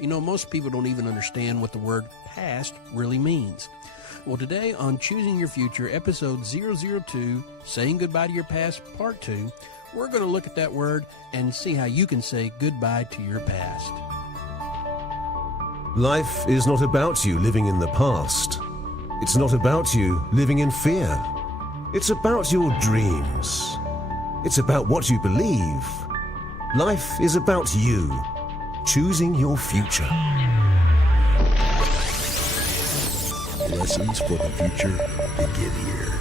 You know, most people don't even understand what the word past really means. Well, today on Choosing Your Future, episode 002, Saying Goodbye to Your Past, part 2, we're going to look at that word and see how you can say goodbye to your past. Life is not about you living in the past. It's not about you living in fear. It's about your dreams. It's about what you believe. Life is about you, choosing your future. Lessons for the future begin here.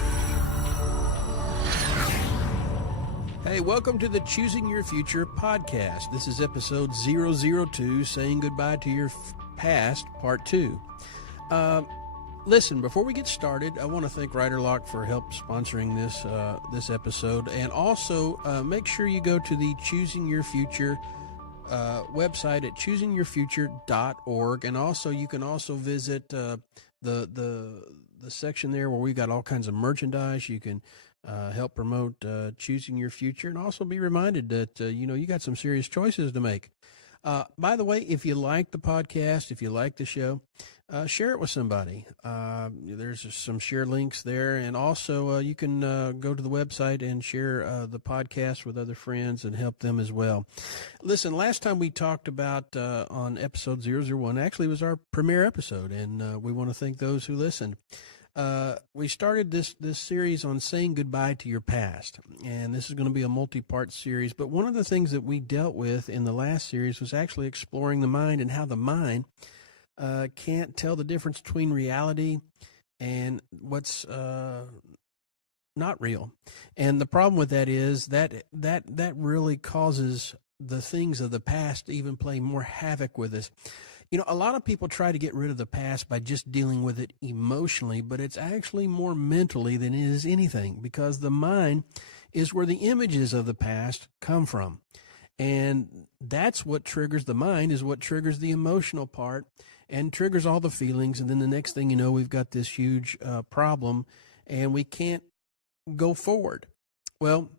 Hey, welcome to the Choosing Your Future podcast. This is episode 002, Saying Goodbye to Your Past, part 2. Listen, before we get started, I want to thank WriterLock for help sponsoring this episode. And also, make sure you go to the Choosing Your Future website at choosingyourfuture.org. And also, you can also visit the section there where we got all kinds of merchandise. You can help promote Choosing Your Future, and also be reminded that you got some serious choices to make. By the way, if you like the podcast, if you like the show, share it with somebody. There's some share links there, and also you can go to the website and share the podcast with other friends and help them as well. Listen, last time we talked about on episode 001, actually was our premiere episode, and we want to thank those who listened. We started this series on saying goodbye to your past, and this is going to be a multi-part series. But one of the things that we dealt with in the last series was actually exploring the mind and how the mind can't tell the difference between reality and what's not real. And the problem with that is that really causes the things of the past to even play more havoc with us. You know, a lot of people try to get rid of the past by just dealing with it emotionally, but it's actually more mentally than it is anything, because the mind is where the images of the past come from. And that's what triggers the mind, is what triggers the emotional part and triggers all the feelings. And then the next thing you know, we've got this huge problem and we can't go forward. Well,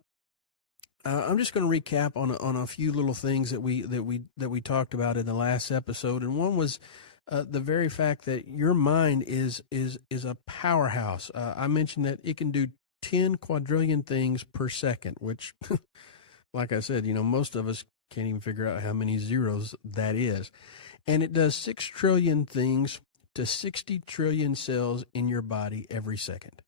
I'm just going to recap on a few little things that we talked about in the last episode, and one was the very fact that your mind is a powerhouse. I mentioned that it can do 10 quadrillion things per second, which, like I said, most of us can't even figure out how many zeros that is, and it does 6 trillion things to 60 trillion cells in your body every second.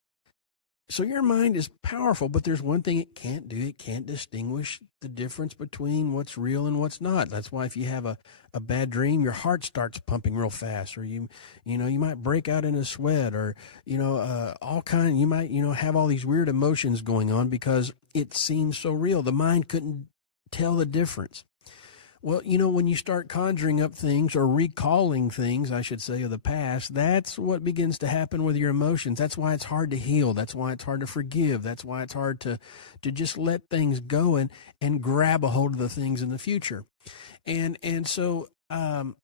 So your mind is powerful, but there's one thing it can't do. It can't distinguish the difference between what's real and what's not. That's why if you have a bad dream, your heart starts pumping real fast, or you might break out in a sweat, or you might have all these weird emotions going on because it seems so real. The mind couldn't tell the difference. Well, when you start conjuring up things, or recalling things, I should say, of the past, that's what begins to happen with your emotions. That's why it's hard to heal. That's why it's hard to forgive. That's why it's hard to just let things go and grab a hold of the things in the future. And so I'm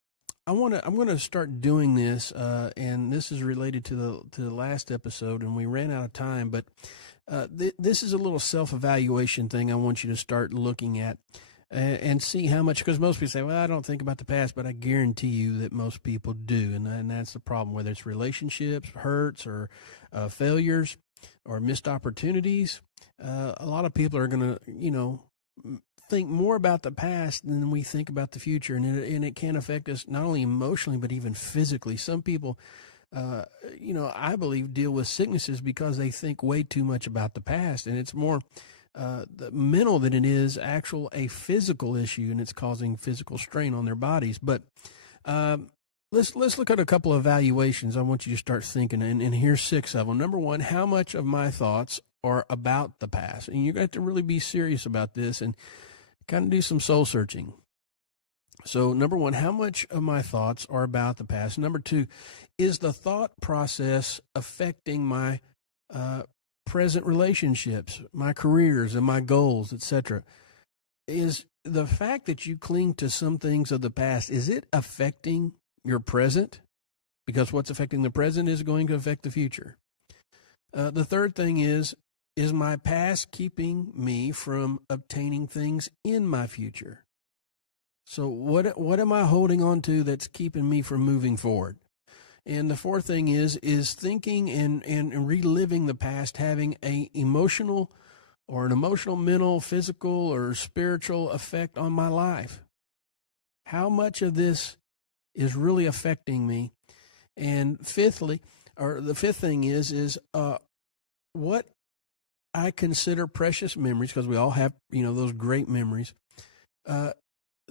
going to start doing this, and this is related to the last episode, and we ran out of time, but this is a little self-evaluation thing I want you to start looking at. And see how much, because most people say, well, I don't think about the past, but I guarantee you that most people do. And that's the problem, whether it's relationships, hurts, or failures, or missed opportunities. A lot of people are going to, think more about the past than we think about the future. And it can affect us not only emotionally, but even physically. Some people, I believe, deal with sicknesses because they think way too much about the past. And it's more the mental than it is a physical issue, and it's causing physical strain on their bodies. But let's look at a couple of evaluations. I want you to start thinking, and here's 6 of them. Number 1, how much of my thoughts are about the past? And you got to really be serious about this and kind of do some soul searching. So number 1, how much of my thoughts are about the past? Number 2, is the thought process affecting my present relationships, my careers and my goals, etc.? Is the fact that you cling to some things of the past, is it affecting your present? Because what's affecting the present is going to affect the future. The third thing is my past keeping me from obtaining things in my future? So what am I holding on to that's keeping me from moving forward? And the fourth thing is thinking and reliving the past, having an emotional, mental, physical, or spiritual effect on my life. How much of this is really affecting me? And fifthly, or the fifth thing is what I consider precious memories, because we all have, those great memories.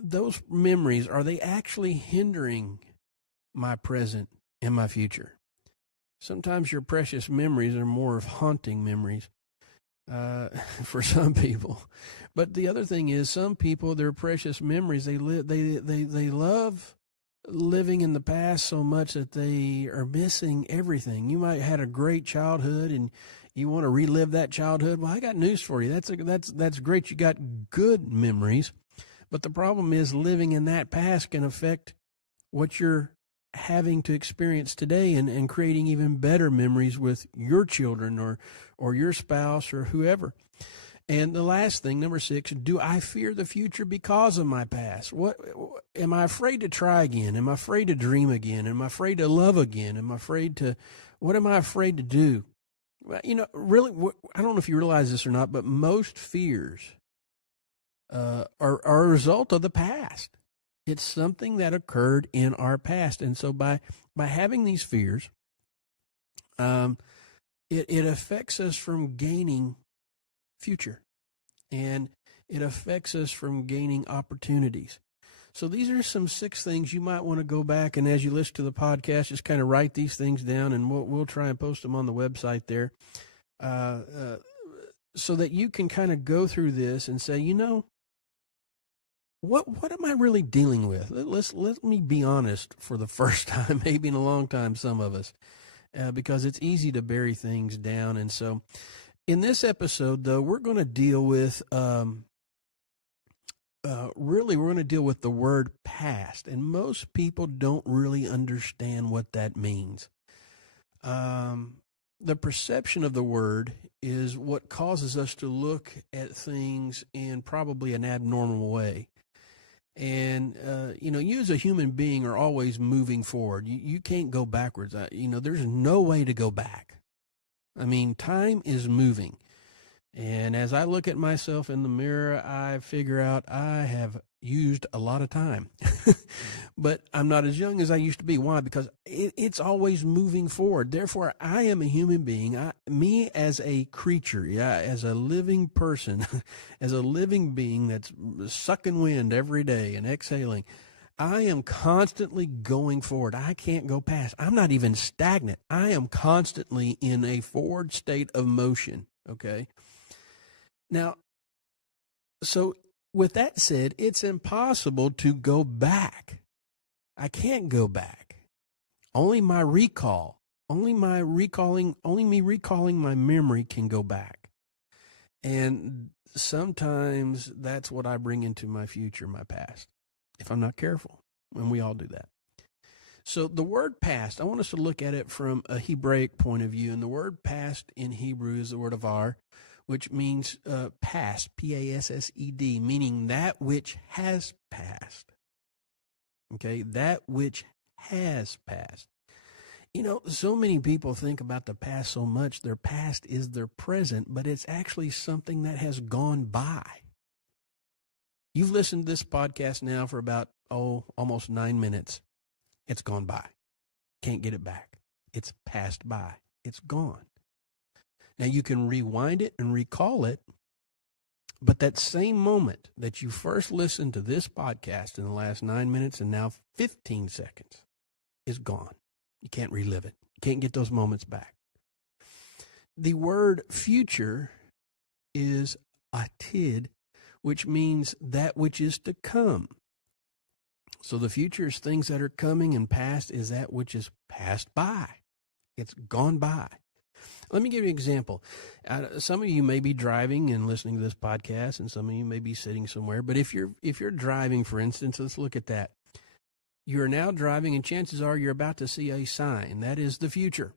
Those memories, are they actually hindering my present and my future? Sometimes your precious memories are more of haunting memories for some people. But the other thing is, some people, their precious memories, they love living in the past so much that they are missing everything. You might have had a great childhood and you want to relive that childhood. Well, I got news for you. That's great. You got good memories. But the problem is, living in that past can affect what you're having to experience today, and creating even better memories with your children or your spouse or whoever. And the last thing, number 6, do I fear the future because of my past? What am I afraid to try again? Am I afraid to dream again? Am I afraid to love again? What am I afraid to do? Well, really, I don't know if you realize this or not, but most fears are a result of the past. It's something that occurred in our past. And so by having these fears, it affects us from gaining future, and it affects us from gaining opportunities. So these are some 6 things you might want to go back, and as you listen to the podcast, just kind of write these things down, and we'll try and post them on the website there, so that you can kind of go through this and say, what am I really dealing with? Let me be honest for the first time, maybe in a long time, some of us, because it's easy to bury things down. And so in this episode, though, we're going to deal with, we're going to deal with the word past. And most people don't really understand what that means. The perception of the word is what causes us to look at things in probably an abnormal way. And, you as a human being are always moving forward. You can't go backwards. There's no way to go back. I mean, time is moving. And as I look at myself in the mirror, I figure out I have used a lot of time. But I'm not as young as I used to be. Why? Because it's always moving forward. Therefore, I am a human being. Me as a creature, as a living person, as a living being that's sucking wind every day and exhaling, I am constantly going forward. I can't go past. I'm not even stagnant. I am constantly in a forward state of motion, okay? Now, so with that said, it's impossible to go back. I can't go back. Only me recalling my memory can go back. And sometimes that's what I bring into my future, my past, if I'm not careful. And we all do that. So the word past, I want us to look at it from a Hebraic point of view. And the word past in Hebrew is the word avar, which means past, P-A-S-S-E-D, meaning that which has passed. Okay, that which has passed. So many people think about the past so much. Their past is their present, but it's actually something that has gone by. You've listened to this podcast now for about, almost 9 minutes. It's gone by. Can't get it back. It's passed by. It's gone. Now, you can rewind it and recall it, but that same moment that you first listened to this podcast in the last 9 minutes and now 15 seconds is gone. You can't relive it. You can't get those moments back. The word future is atid, which means that which is to come. So the future is things that are coming, and past is that which is passed by. It's gone by. Let me give you an example. Some of you may be driving and listening to this podcast, and some of you may be sitting somewhere. But if you're driving, for instance, let's look at that. You're now driving, and chances are you're about to see a sign. That is the future.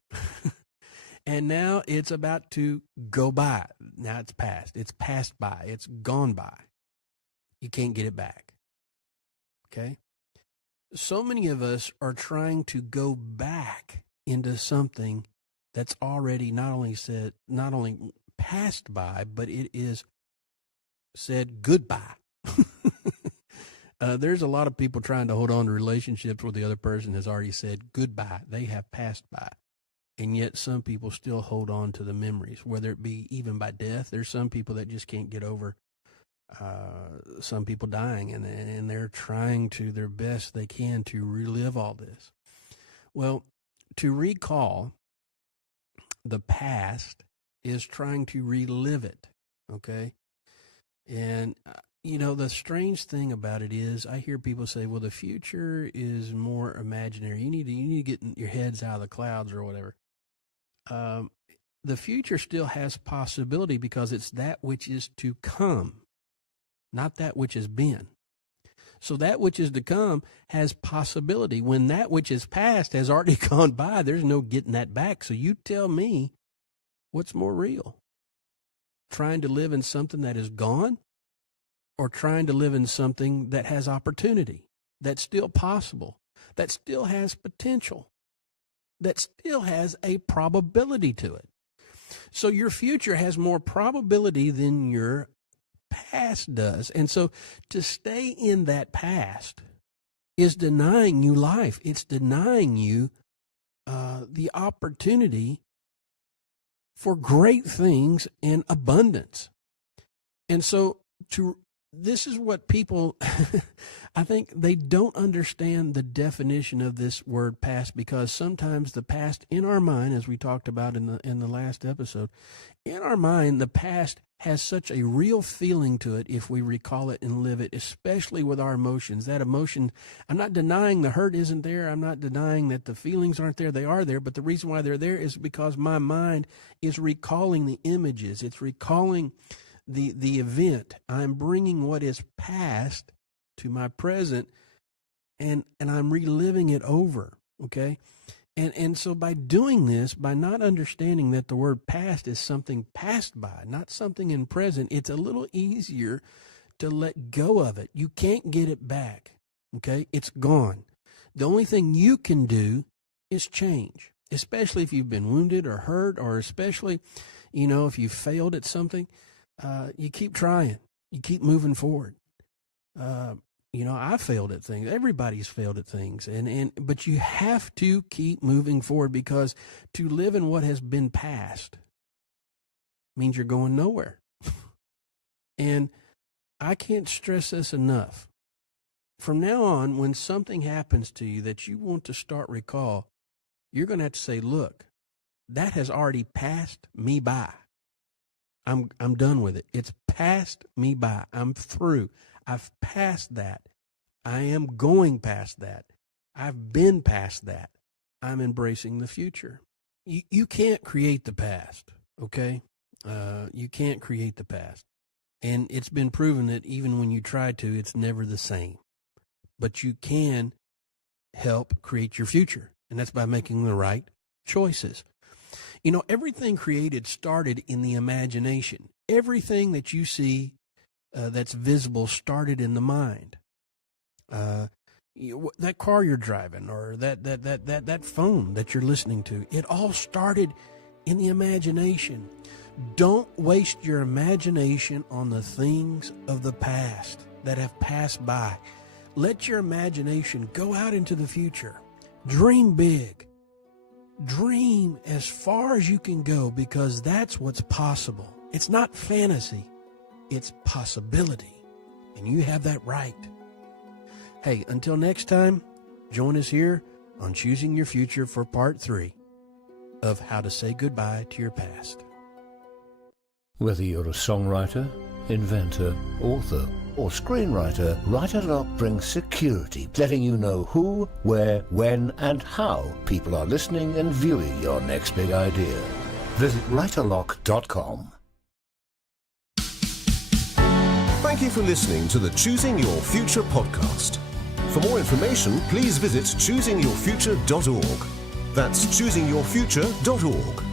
And now it's about to go by. Now it's past. It's passed by. It's gone by. You can't get it back. Okay? So many of us are trying to go back into something that's already not only passed by, but it is said goodbye. There's a lot of people trying to hold on to relationships where the other person has already said goodbye. They have passed by. And yet some people still hold on to the memories, whether it be even by death. There's some people that just can't get over some people dying, and they're trying to their best they can to relive all this. Well, to recall the past is trying to relive it, okay? And the strange thing about it is I hear people say, well, the future is more imaginary. You need to get your heads out of the clouds or whatever. The future still has possibility because it's that which is to come, not that which has been. So that which is to come has possibility. When that which is past has already gone by, there's no getting that back. So you tell me what's more real? Trying to live in something that is gone, or trying to live in something that has opportunity, that's still possible, that still has potential, that still has a probability to it. So your future has more probability than your past does. And so to stay in that past is denying you life. It's denying you the opportunity for great things in abundance. And so this is what people, I think they don't understand the definition of this word past, because sometimes the past in our mind, as we talked about in the last episode, in our mind, the past has such a real feeling to it if we recall it and live it, especially with our emotions. That emotion, I'm not denying the hurt isn't there. I'm not denying that the feelings aren't there. They are there. But the reason why they're there is because my mind is recalling the images. It's recalling the event. I'm bringing what is past to my present, and I'm reliving it over, okay? And so by doing this, by not understanding that the word past is something passed by, not something in present, it's a little easier to let go of it. You can't get it back, okay? It's gone. The only thing you can do is change, especially if you've been wounded or hurt, or especially, if you failed at something. You keep trying. You keep moving forward. I failed at things. Everybody's failed at things. But you have to keep moving forward, because to live in what has been past means you're going nowhere. And I can't stress this enough. From now on, when something happens to you that you want to start recall, you're going to have to say, look, that has already passed me by. I'm done with it. It's passed me by. I'm through. I've passed that. I am going past that. I've been past that. I'm embracing the future. You can't create the past, okay? You can't create the past. And it's been proven that even when you try to, it's never the same. But you can help create your future, and that's by making the right choices. Everything created started in the imagination. Everything that you see that's visible started in the mind. That car you're driving, or that phone that you're listening to, it all started in the imagination. Don't waste your imagination on the things of the past that have passed by. Let your imagination go out into the future. Dream big. Dream as far as you can go, because that's what's possible. It's not fantasy. It's possibility. And you have that right. Hey, until next time, join us here on Choosing Your Future for Part 3 of How to Say Goodbye to Your Past. Whether you're a songwriter, inventor, author, or screenwriter, WriterLock brings security, letting you know who, where, when, and how people are listening and viewing your next big idea. Visit WriterLock.com. Thank you for listening to the Choosing Your Future podcast. For more information, please visit choosingyourfuture.org. That's choosingyourfuture.org.